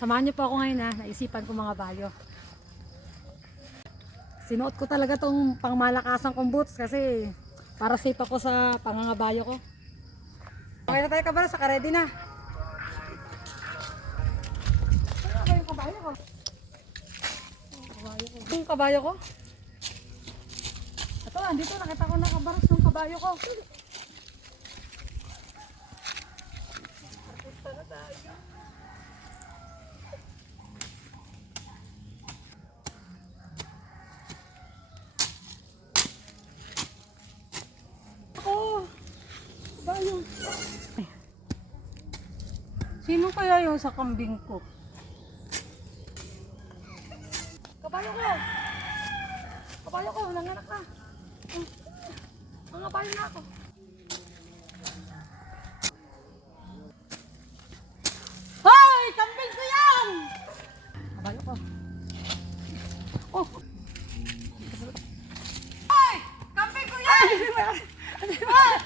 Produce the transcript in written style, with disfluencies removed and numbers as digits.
Samahan niyo po ako ngayon ha, naisipan ko mga bayo. Sinuot ko talaga tong pangmalakasan kong boots kasi para safe ako sa pangangabayo ko. Okay na tayo kabara, saka ready na. Ano ba yung kabayo ko? Yung kabayo ko? Ito, andito nakita ko na kabaros yung kabayo ko. Artista na tayo. Kabayo. Sino kaya yung sa kambing ko? Kabayo ko! Kabayo ko, nanganak na. Mga bayo na ako. Hoy! Kambing ko yan! Kabayo ko. Oh! Hoy! Kambing ko yan! Hoy!